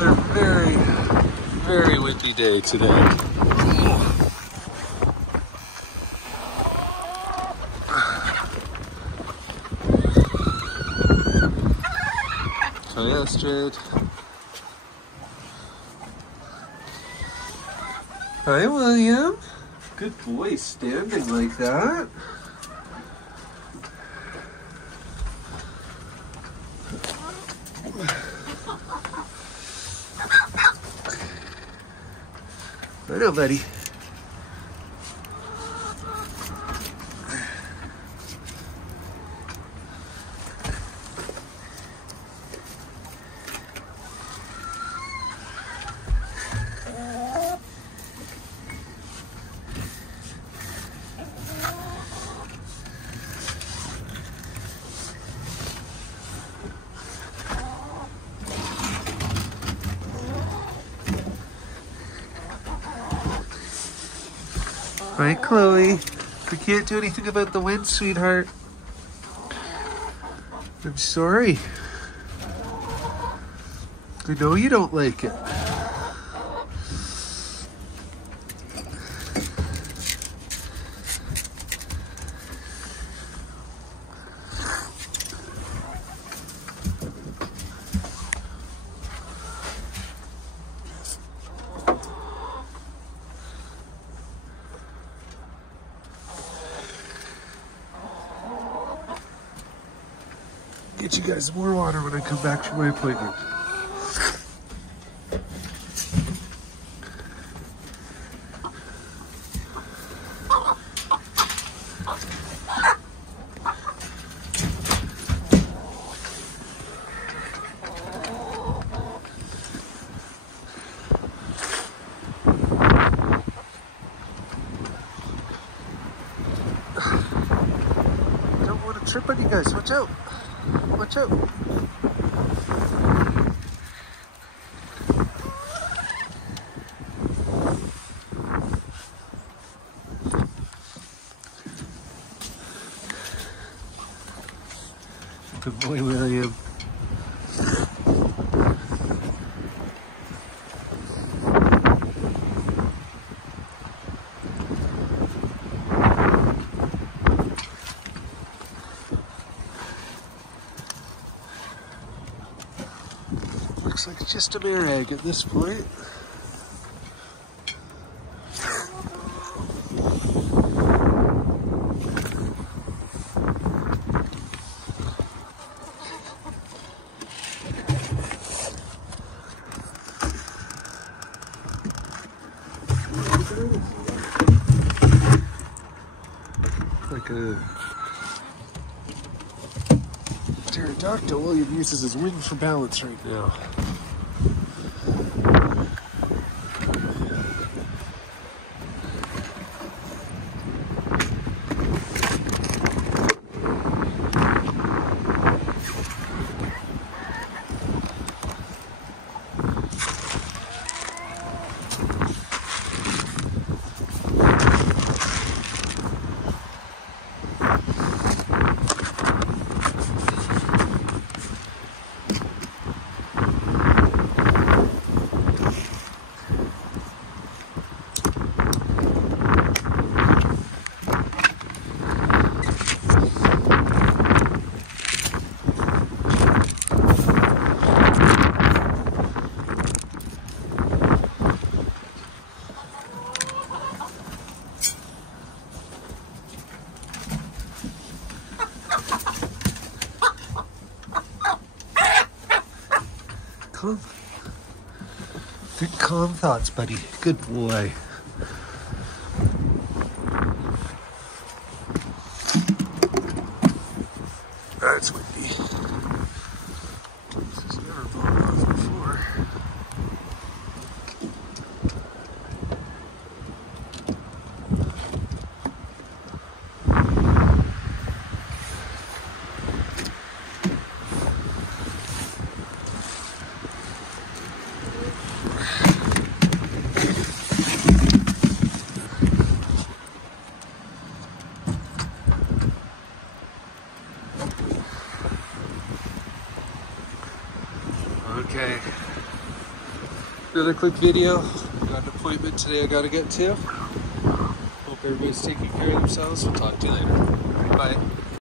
Another very, very windy day today. Hi, Astrid. Hi, William. Good boy, standing like that. I know, buddy. Right, Chloe? We can't do anything about the wind, sweetheart. I'm sorry. I know you don't like it. Get you guys more water when I come back from my appointment. Don't want to trip on you guys. Watch out. Watch out. Good boy, William. Looks like it's just a mare egg at this point. Like a pterodactyl. William uses his wings for balance right now. Good calm thoughts, buddy. Good boy. That's windy. This has never blown off before. Okay, Another quick video. Got an appointment today I gotta get to. Hope everybody's taking care of themselves. We'll talk to you later. Bye.